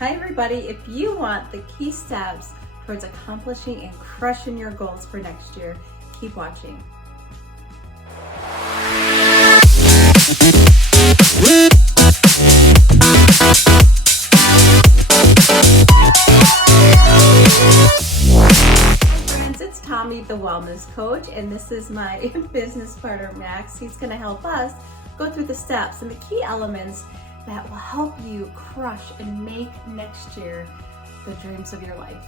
Hi everybody, if you want the key steps towards accomplishing and crushing your goals for next year, keep watching. Hi friends, it's Tommy the Wellness Coach, and this is my business partner Max. He's going to help us go through the steps and the key elements that will help you crush and make next year the dreams of your life.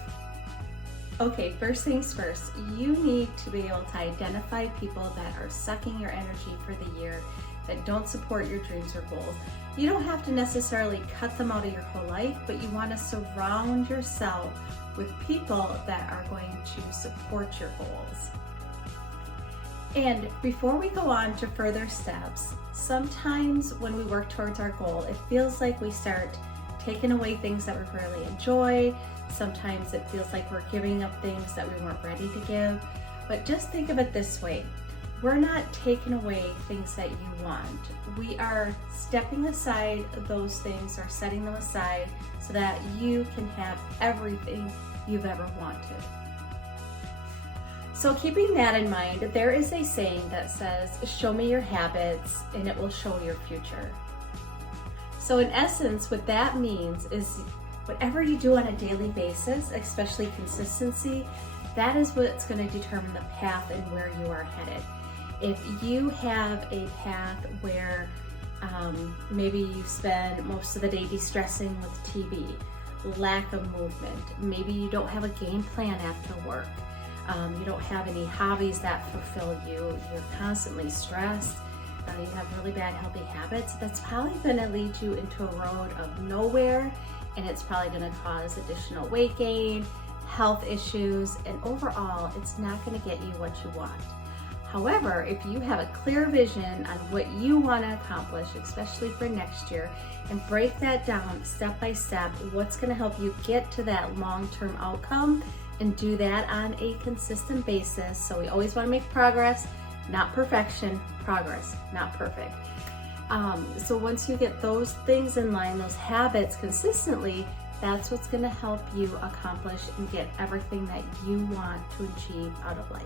Okay, first things first, you need to be able to identify people that are sucking your energy for the year, that don't support your dreams or goals. You don't have to necessarily cut them out of your whole life, but you want to surround yourself with people that are going to support your goals. And before we go on to further steps, sometimes when we work towards our goal, it feels like we start taking away things that we really enjoy. Sometimes it feels like we're giving up things that we weren't ready to give. But just think of it this way. We're not taking away things that you want. We are stepping aside those things or setting them aside so that you can have everything you've ever wanted. So keeping that in mind, there is a saying that says, show me your habits and it will show your future. So in essence, what that means is whatever you do on a daily basis, especially consistency, that is what's going to determine the path and where you are headed. If you have a path where maybe you spend most of the day de-stressing with TV, lack of movement, maybe you don't have a game plan after work, you don't have any hobbies that fulfill you, you're constantly stressed, you have really bad healthy habits, that's probably going to lead you into a road of nowhere, and it's probably going to cause additional weight gain, health issues, and overall it's not going to get you what you want. However, if you have a clear vision on what you want to accomplish, especially for next year, and break that down step by step, what's going to help you get to that long-term outcome, and do that on a consistent basis. So we always want to make progress, not perfection, progress, not perfect. So once you get those things in line, those habits consistently, that's what's going to help you accomplish and get everything that you want to achieve out of life.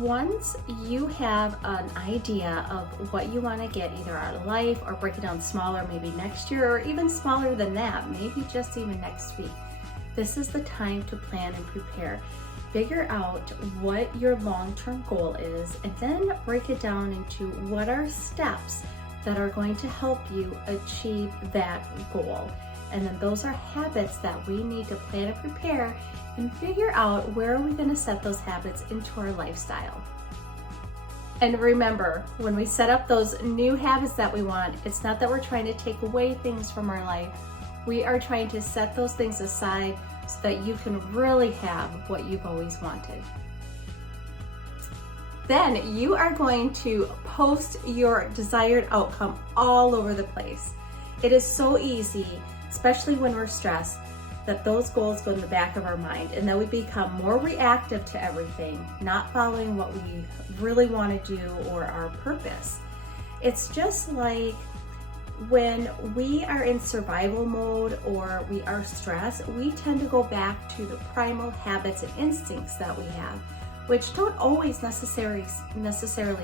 Once you have an idea of what you want to get either out of life, or break it down smaller, maybe next year, or even smaller than that, maybe just even next week, this is the time to plan and prepare. Figure out what your long-term goal is, and then break it down into what are steps that are going to help you achieve that goal. And then those are habits that we need to plan and prepare and figure out where are we going to set those habits into our lifestyle. And remember, when we set up those new habits that we want, it's not that we're trying to take away things from our life. We are trying to set those things aside so that you can really have what you've always wanted. Then you are going to post your desired outcome all over the place. It is so easy, especially when we're stressed, that those goals go in the back of our mind, and then we become more reactive to everything, not following what we really want to do or our purpose. It's just like when we are in survival mode or we are stressed, we tend to go back to the primal habits and instincts that we have, which don't always necessarily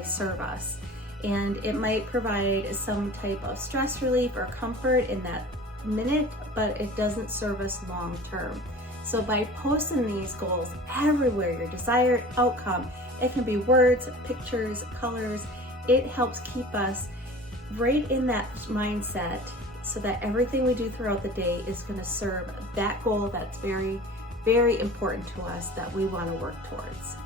serve us. And it might provide some type of stress relief or comfort in that minute, but it doesn't serve us long term. So by posting these goals everywhere, your desired outcome, it can be words, pictures, colors, it helps keep us right in that mindset so that everything we do throughout the day is going to serve that goal that's very, very important to us that we want to work towards.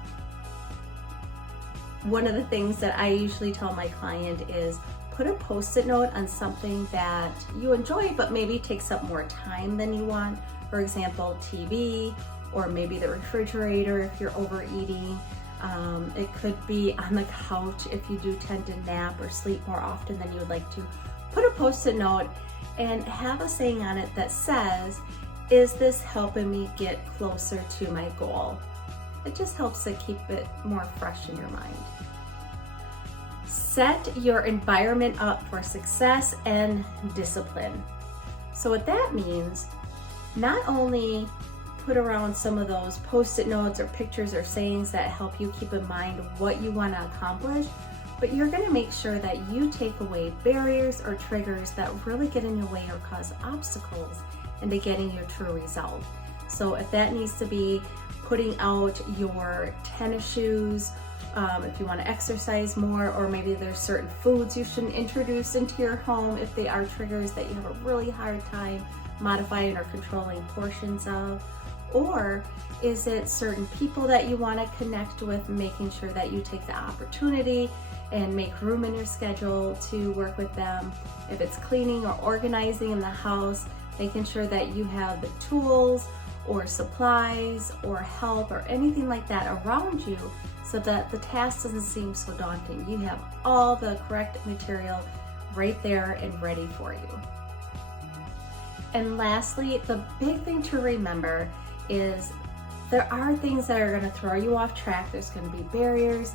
One of the things that I usually tell my client is put a post-it note on something that you enjoy but maybe takes up more time than you want. For example, TV, or maybe the refrigerator if you're overeating. It could be on the couch if you do tend to nap or sleep more often than you would like to. Put a post-it note and have a saying on it that says, is this helping me get closer to my goal? It just helps to keep it more fresh in your mind. Set your environment up for success and discipline. So what that means, not only put around some of those post-it notes or pictures or sayings that help you keep in mind what you want to accomplish, but you're going to make sure that you take away barriers or triggers that really get in your way or cause obstacles into getting your true result. So if that needs to be putting out your tennis shoes, if you want to exercise more, or maybe there's certain foods you shouldn't introduce into your home if they are triggers that you have a really hard time modifying or controlling portions of, or is it certain people that you want to connect with, making sure that you take the opportunity and make room in your schedule to work with them. If it's cleaning or organizing in the house, making sure that you have the tools or supplies or help or anything like that around you so that the task doesn't seem so daunting. You have all the correct material right there and ready for you. And lastly, the big thing to remember is there are things that are going to throw you off track. There's going to be barriers,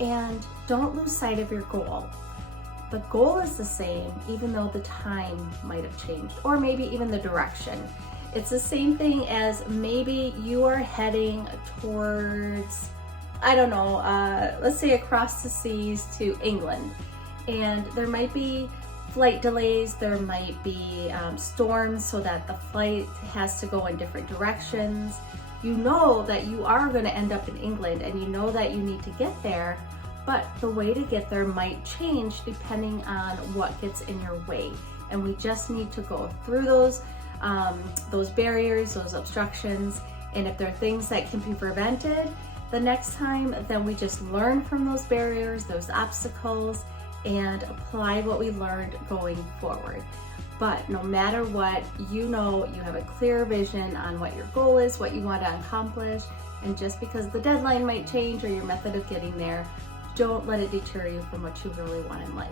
and don't lose sight of your goal. The goal is the same, even though the time might have changed, or maybe even the direction. It's the same thing as maybe you are heading towards, I don't know, let's say across the seas to England, and there might be flight delays, there might be storms so that the flight has to go in different directions. You know that you are going to end up in England and you know that you need to get there, but the way to get there might change depending on what gets in your way. And we just need to go through those barriers, those obstructions, and if there are things that can be prevented the next time, then we just learn from those barriers, those obstacles, and apply what we learned going forward. But no matter what, you know you have a clear vision on what your goal is, what you want to accomplish, and just because the deadline might change or your method of getting there, don't let it deter you from what you really want in life.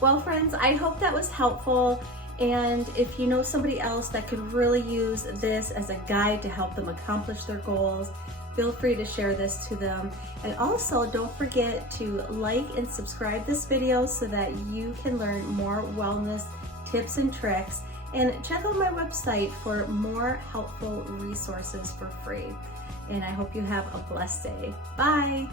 Well, friends, I hope that was helpful. And if you know somebody else that could really use this as a guide to help them accomplish their goals, feel free to share this to them. And also don't forget to like and subscribe this video so that you can learn more wellness tips and tricks. And check out my website for more helpful resources for free. And I hope you have a blessed day. Bye.